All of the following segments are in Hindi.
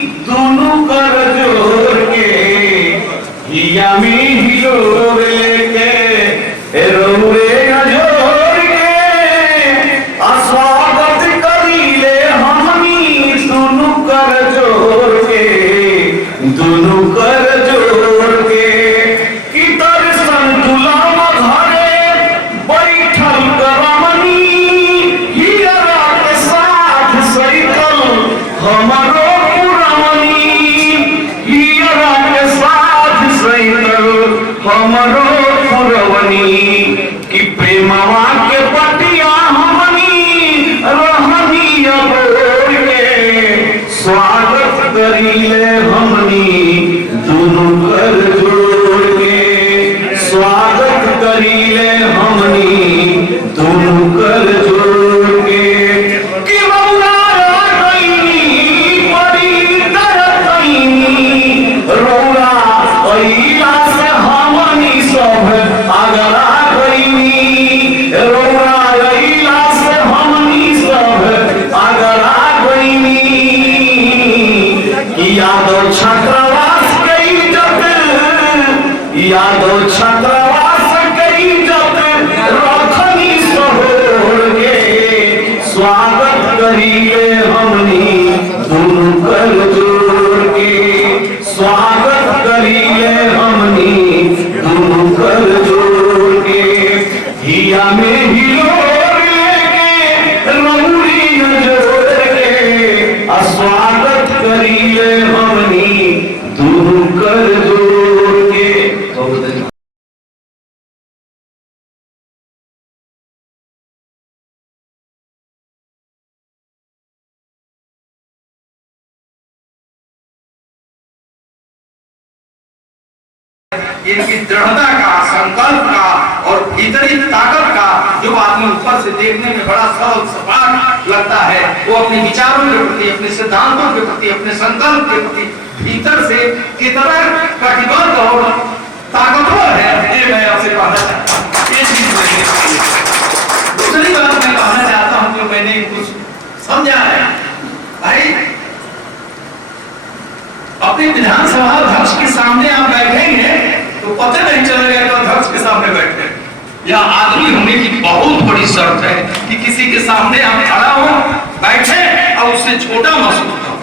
दोनों कर जोड़ के हिया में हिलोर लेके रोरे जोड़ के स्वागत करीले हमनी दोनों कर जोड़ के दोनों कर जोड़ के कि दर्शन दुलाम घरे बैठल करमनी हियरा के साथ सैकल हमारो हमरो पुरवनी कि प्रेमवा के पटिया हमनी रहनी बोल के स्वागत करीले हमनी दोनों कर जोड़ के स्वागत करीले हमनी दोनों कर जोड़ के कि रौला गईनी बड़ी दर्द गईनी रौला अइला से हमनी सब आगरा गईनी रौला अइला से हमनी सब आगरा गईनी कि यादव छात्रावास के इज्जत यादव छात्रावास के इज्जत रखनी सहोर के स्वागत करिए हमनी दोनों कर जोड़ के स्वागत करिए हमनी दोनों कर जोड़ के हिया में हिलोर लेके रंगुरी जोड़ के स्वागत करिए हमनी दोनों कर जोड़ के। इनकी दृढ़ता का, संकल्प का और भीतरी ताकत का जो आदमी ऊपर से देखने में बड़ा सरल सपाट लगता है, वो अपने विचारों के प्रति, अपने सिद्धांतों के प्रति, अपने संकल्प के प्रति भीतर से कितना कटिबद्ध और ताकतवर है, ये मैं आपसे कहना चाहता हूँ। ये चीज दूसरी बात मैं कहना चाहता हूँ जो मैंने कुछ समझा है, भाई अपने विधानसभा अध्यक्ष के सामने आप बैठेंगे तो पता नहीं चलेगा कि अध्यक्ष के सामने बैठे। यह आदमी होने की बहुत बड़ी शर्त है कि किसी के सामने आप खड़ा हो, बैठे और उससे छोटा महसूस हो।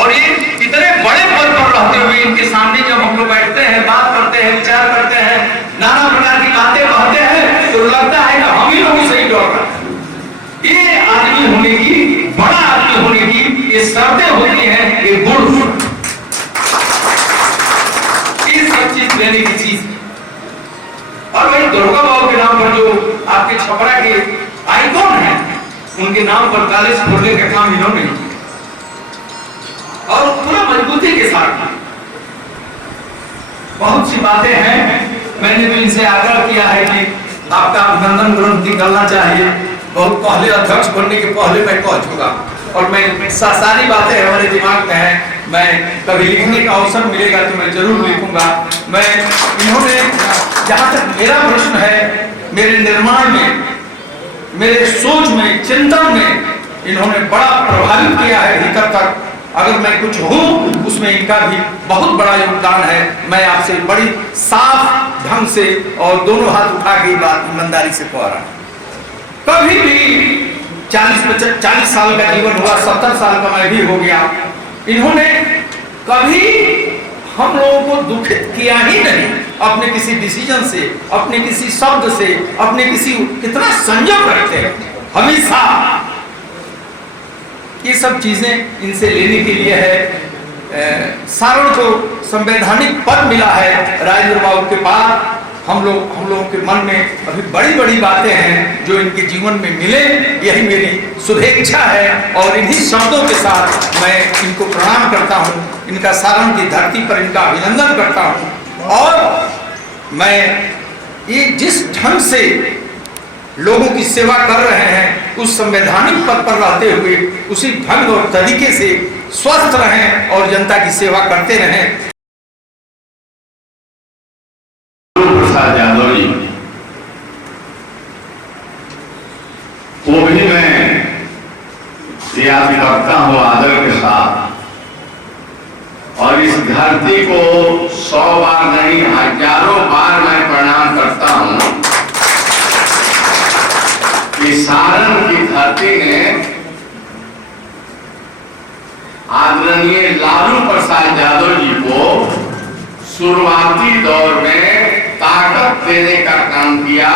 और ये इतने बड़े पद पर रहते हुए इनके सामने जब हम लोग बैठते हैं, बात करते हैं, विचार करते हैं, नाना प्रकार की बातें कहते हैं, तो लगता है कि हम ही लोग से ही डर रहे हैं। ये आदमी होने की, बड़ा आदमी होने की ये शर्तें होती हैं, ये गुण चीज लेने की चीज। और भाई दुर्गा बाबू के नाम पर जो आपके छपरा के आइकॉन है, उनके नाम पर कॉलेज खोलने का काम इन्होंने और पूरा मजबूती के साथ। बहुत सी बातें हैं, मैंने भी इनसे आग्रह किया है कि आपका अभिनंदन ग्रंथ निकलना चाहिए। बहुत पहले अध्यक्ष बनने के पहले मैं कह चुका और मैं सारी बातें हमारे दिमाग में है। मैं कभी लिखने का अवसर मिलेगा तो मैं जरूर लिखूंगा। मैं इन्होंने, जहां तक मेरा प्रश्न है, मेरे निर्माण में, मेरे सोच में, चिंतन में इन्होंने बड़ा प्रभावित किया है भीतर तक। अगर मैं कुछ हूं उसमें इनका भी बहुत बड़ा योगदान है। मैं आपसे बड़ी साफ ढंग से और दोनों हाथ उठा के बात ईमानदारी से कह रहा हूं। कभी भी 40 साल का जीवन हुआ, 70 साल का मैं भी हो गया, इन्होंने कभी हम लोगों को दुखित किया ही नहीं अपने किसी डिसीजन से, अपने किसी शब्द से, अपने किसी, कितना संयम रखते हैं हमेशा। ये सब चीजें इनसे लेने के लिए है। सारण को संवैधानिक पद मिला है राजेंद्र बाबू के पास। हम लोगों के मन में अभी बड़ी बड़ी बातें हैं जो इनके जीवन में मिले, यही मेरी शुभेच्छा है। और इन्हीं शब्दों के साथ मैं इनको प्रणाम करता हूं, इनका सारण की धरती पर इनका अभिनंदन करता हूं। और मैं ये जिस ढंग से लोगों की सेवा कर रहे हैं, उस संवैधानिक पद पर रहते हुए उसी ढंग और तरीके से स्वस्थ रहें और जनता की सेवा करते रहें। यादव जी, वो भी मैं सियासी रखता हूँ आदर के साथ। और इस धरती को 100 बार नहीं हजारों बार मैं प्रणाम करता हूं कि सारण की धरती ने आदरणीय लालू प्रसाद यादव जी को शुरुआती दौर में ताकत देने का काम किया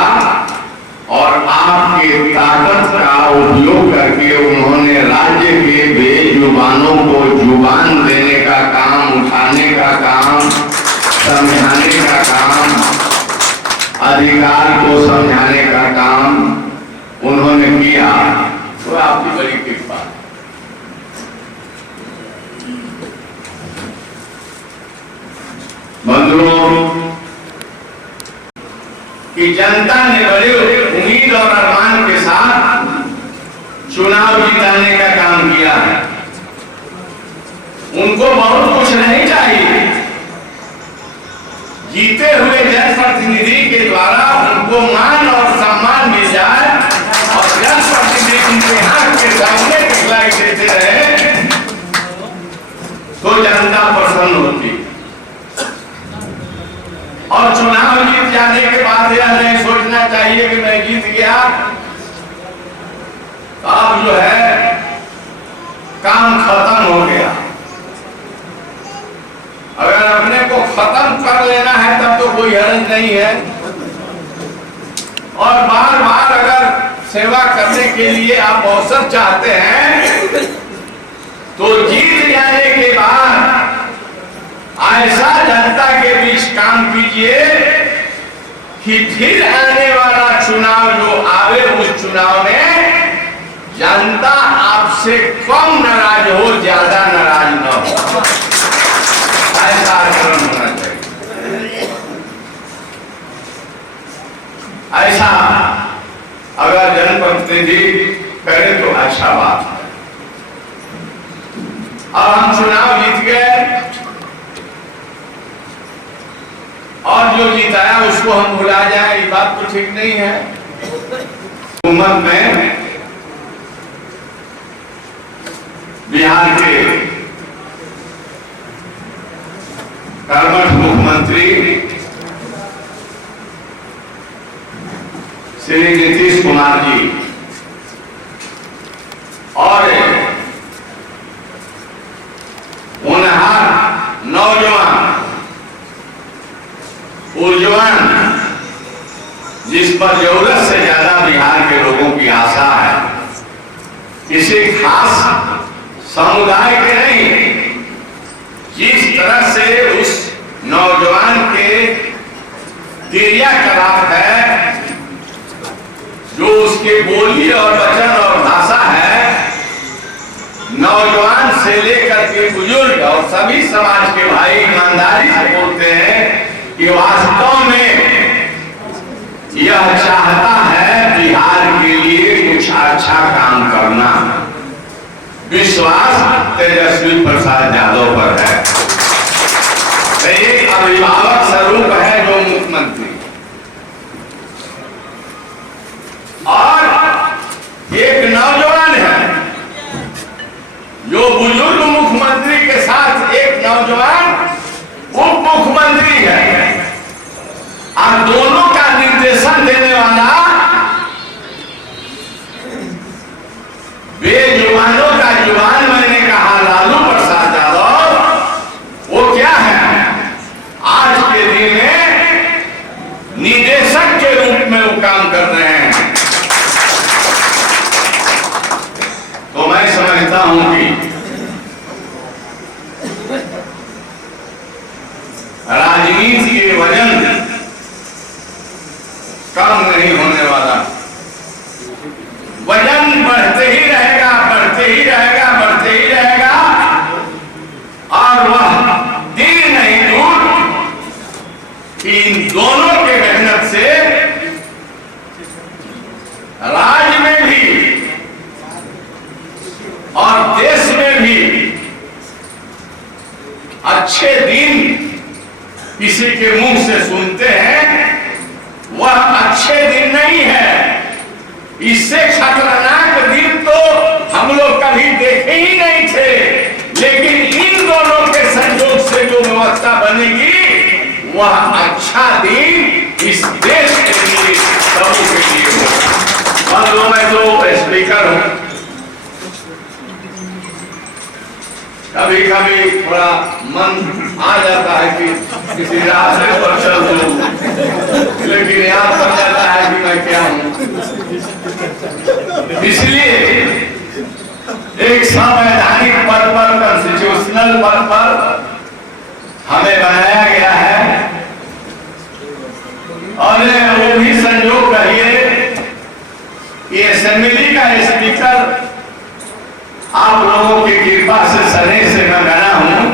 और आपके ताकत का उपयोग करके उन्होंने राज्य के बेजुबानों को जुबान देने का काम, उठाने का काम, समझाने का काम, अधिकार को समझाने का काम उन्होंने किया। तो आपकी बड़ी कृपा। बंधुओं, कि जनता ने बड़े उम्मीद और अरमान के साथ चुनाव जिताने का काम किया है। उनको बहुत कुछ नहीं चाहिए, जीते हुए जनप्रतिनिधि के द्वारा उनको मान और सम्मान मिल जाए और जनप्रतिनिधि उनके हाथ के सामने दिखलाई देते रहे तो जनता प्रसन्न होती। और चुनाव जीत जाने के बाद यह नहीं सोचना चाहिए कि मैं जीत गया, अब जो है काम खत्म हो गया। अगर अपने को खत्म कर लेना है तब तो कोई हर्ज नहीं है, और बार बार अगर सेवा करने के लिए आप अवसर चाहते हैं तो जीत जाने के बाद ऐसा जनता के बीच काम कीजिए कि फिर आने वाला चुनाव जो आवे उस चुनाव में जनता आपसे कम नाराज हो, ज्यादा नाराज न हो। ऐसा आचरण होना चाहिए। ऐसा अगर जनप्रतिनिधि करे तो अच्छा बात है। अब हम चुनाव जीत गए और जो जीताया उसको हम भुला जाए, ये बात तो ठीक नहीं है। हुकूमत में बिहार के कर्मठ मुख्यमंत्री श्री नीतीश कुमार जी और होनहार नौजवान ऊर्जवान, जिस पर जरूरत से ज्यादा बिहार के लोगों की आशा है, किसी खास समुदाय के नहीं, जिस तरह से उस नौजवान के क्रियाकलाप है, जो उसके बोली और वचन और भाषा है, नौजवान से लेकर के बुजुर्ग और सभी समाज के भाई ईमानदारी से बोलते हैं कि वास्तव में यह चाहता है बिहार के लिए कुछ अच्छा काम करना। विश्वास तेजस्वी प्रसाद यादव पर है। एक अभिभावक स्वरूप है जो मुख्यमंत्री, और एक नौजवान है जो बुजुर्ग मुख्यमंत्री के साथ एक नौजवान उप मुख्यमंत्री है, और दोनों का निर्देशन देने वाला बेजुबानों का जुबान, मैंने कहा लालू प्रसाद यादव, वो क्या है, आज के दिन में निदेशक के रूप में वो काम कर रहे हैं। तो मैं समझता हूं कि राजनीति के वजन कम नहीं होने वाला, वजन बढ़ते ही रहेगा, बढ़ते ही रहेगा, बढ़ते ही रहेगा, और वह दिन नहीं दूर इन दोनों के मेहनत से राज्य में भी और देश में भी अच्छे दिन किसी के मुंह से सुनते हैं, वह अच्छे दिन नहीं है। इससे खतरनाक दिन तो हम लोग कभी देखे ही नहीं थे, लेकिन इन दोनों के संयोग से वह अच्छा दिन इस देश के लिए, सबों के लिए हो। मान लो मैं तो स्पीकर हूं, कभी कभी थोड़ा मन आ जाता है कि किसी रास्ते पर चल दूं, लेकिन याद पड़ जाता है कि मैं क्या हूं। इसलिए एक संवैधानिक पद पर, कॉन्स्टिट्यूशनल पद पर हमें बनाया गया है, और वो भी संयोग रहिए ये असेंबली का स्पीकर आप लोगों की कृपा से सने से मैं बना हूं,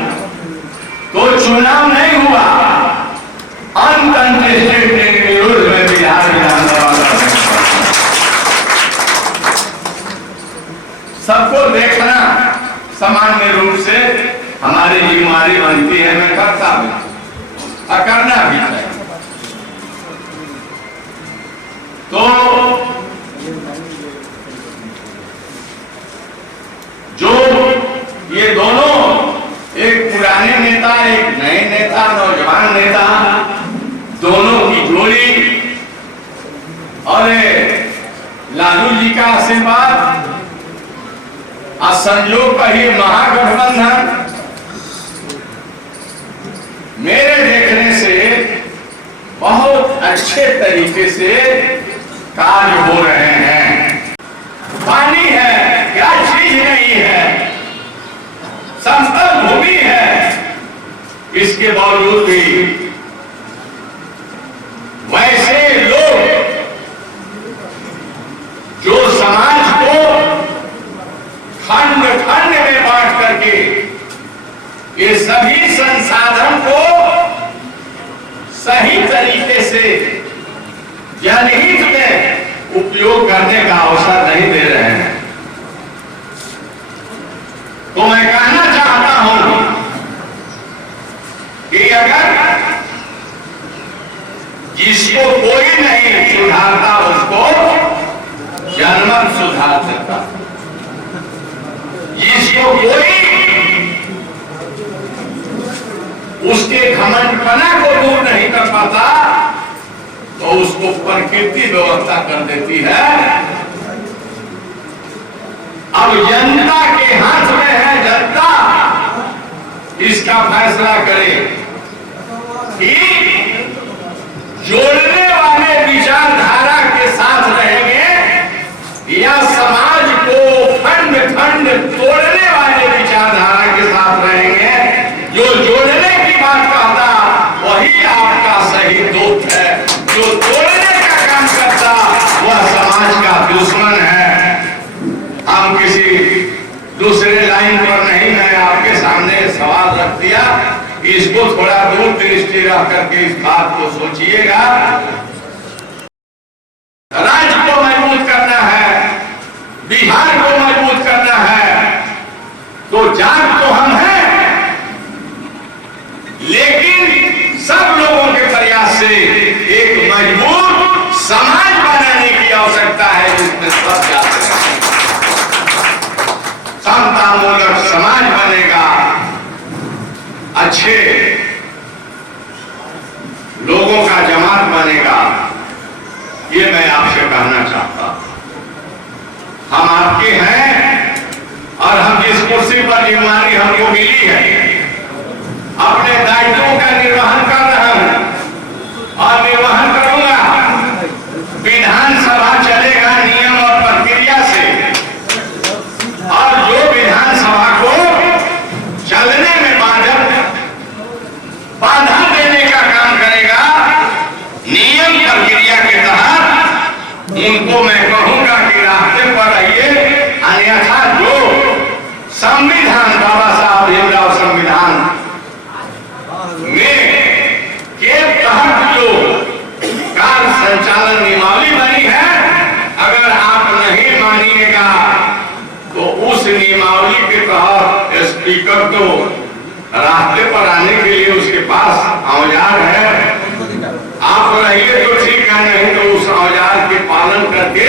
तो चुनाव नहीं हुआ, अनकंटेस्टेड में बिहार विधानसभा सबको देखना सामान्य रूप से हमारी जिम्मेदारी बनती है। मैं करता भी और करना भी चाहिए। तो जो ये दोनों, एक पुराने नेता, एक नए नेता, नौजवान नेता, दोनों की जोड़ी, और लालू जी का आशीर्वाद, संयोग का ये महागठबंधन, मेरे देखने से बहुत अच्छे तरीके से कार्य हो रहे हैं। पानी है, क्या चीज नहीं है, समतल भूमि है, इसके बावजूद भी वैसे लोग जो समाज को खंड खंड में बांट करके ये सभी संसाधन को सही तरीके से जनहित में उपयोग करने का अवसर नहीं दे रहे हैं। तो मैं कहना चाहता हूं कि अगर जिसको कोई नहीं सुधारता उसको जनमत सुधार सकता, जिसको कोई उसके घमंडपना को दूर नहीं कर पाता तो उसको प्रकृति व्यवस्था कर देती है। अब जनता के हाथ में है, जनता इसका फैसला करे कि जोड़ने वाले विचारधारा के साथ रहेंगे या समाज को खंड खंड तोड़ने वाले विचारधारा के साथ रहेंगे। जो जोड़ने की बात कहता वही आपका सही दोस्त है, जो तोड़ने का काम करता वह समाज का दुश्मन है। हम किसी दूसरे लाइन पर नहीं, मैं आपके सामने सवाल रख दिया, इसको थोड़ा दूर दृष्टि रख करके इस बात को सोचिएगा। राज्य को मजबूत करना है, बिहार को मजबूत करना है, तो जाग तो हम हैं, लेकिन सब लोगों के प्रयास से एक मजबूत समाज बनाने की आवश्यकता है, जिसमें सब जाते हैं। समतामूलक समाज बनेगा, अच्छे लोगों का जमात बनेगा, ये मैं आपसे कहना चाहता हूं। हम आपके हैं और हम जिस कुर्सी पर जिम्मेदारी हमको मिली है, अपने दायित्वों का निर्वहन कर रहा हूं और निर्वहन करूंगा। विधानसभा चलेगा नियम और प्रक्रिया से, और जो विधानसभा को चलने में बाधा देने का काम करेगा नियम प्रक्रिया के तहत, उनको मैं कहूंगा कि रास्ते पर रहिए, अन्यथा जो संविधान, बाबा साहब भीमराव संविधान में के तहत जो कार्य संचालन नियमावली बनी है, अगर आप नहीं मानिएगा तो उस नियमावली के तहत स्पीकर को रास्ते पर आने के लिए उसके पास औजार है, आप रहिए तो ठीक है, नहीं तो उस औजार के पालन करके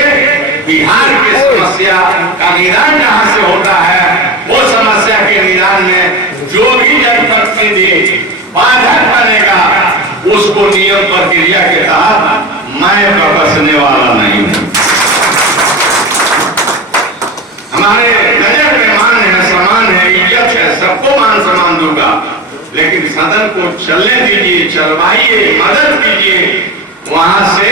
बिहार की समस्या का निदान जहां से होता है, वो समस्या के निदान में जो भी जनप्रतिनिधि बाधक बनेगा उसको नियम प्रक्रिया के तहत मैं बरसने वाला नहीं हूं। हमारे नजर में मान है, सम्मान है, इज्जत है, सबको मान सम्मान दूंगा, लेकिन सदन को चलने दीजिए, चलवाइए, मदद कीजिए। वहां से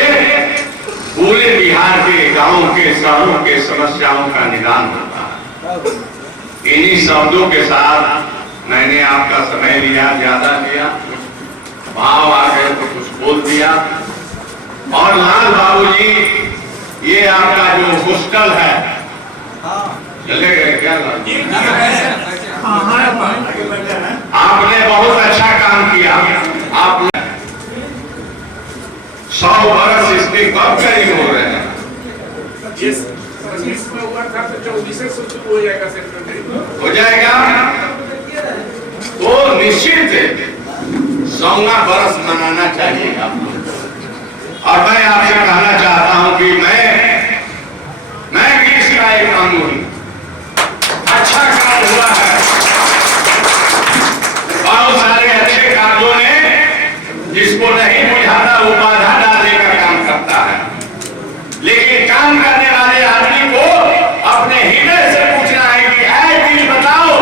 पूरे बिहार के गांवों के शहरों के समस्याओं का निदान होता है। इन्हीं शब्दों के साथ मैंने आपका समय लिया, ज्यादा लिया, भाव आ गए तो कुछ बोल दिया। और लाल बाबूजी, ये आपका जो हॉस्टल है चले गए क्या? आपने बहुत अच्छा काम किया। आपने 100 वर्ष इसके कब करीब हो रहे हैं? 25 में हुआ था तो 24 से शुरू हो जाएगा सेक्रेटरी। हो जाएगा तो निश्चित 100वां बरस मनाना चाहिए आप लोग। और मैं आपसे कहना चाहता हूं कि मैं भी इसका एक अंग हूं। अच्छा काम हुआ है, बहुत सारे अच्छे कार्यों ने जिसको नहीं बुझाता वो बाधा डालने का काम करता है, लेकिन काम करने वाले आदमी को अपने हृदय से पूछना है कि ऐ दिल बताओ,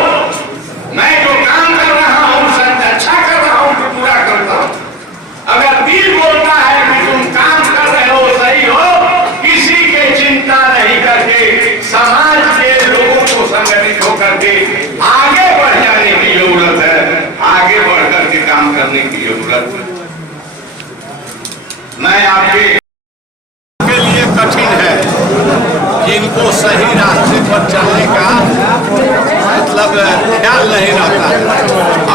मैं जो काम कर रहा हूं सच अच्छा कर रहा हूं कि पूरा करता हूं? अगर दिल बोलता है कि तुम काम कर रहे हो, सही हो, किसी के चिंता नहीं करके समाज के लोगों को संगठित होकर के आगे बढ़ जाने की जरूरत है, आगे बढ़ करके काम करने की जरूरत है। मैं आपके लिए कठिन है जिनको सही रास्ते पर चलने का मतलब ख्याल नहीं रहता है।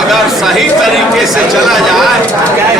अगर सही तरीके से चला जाए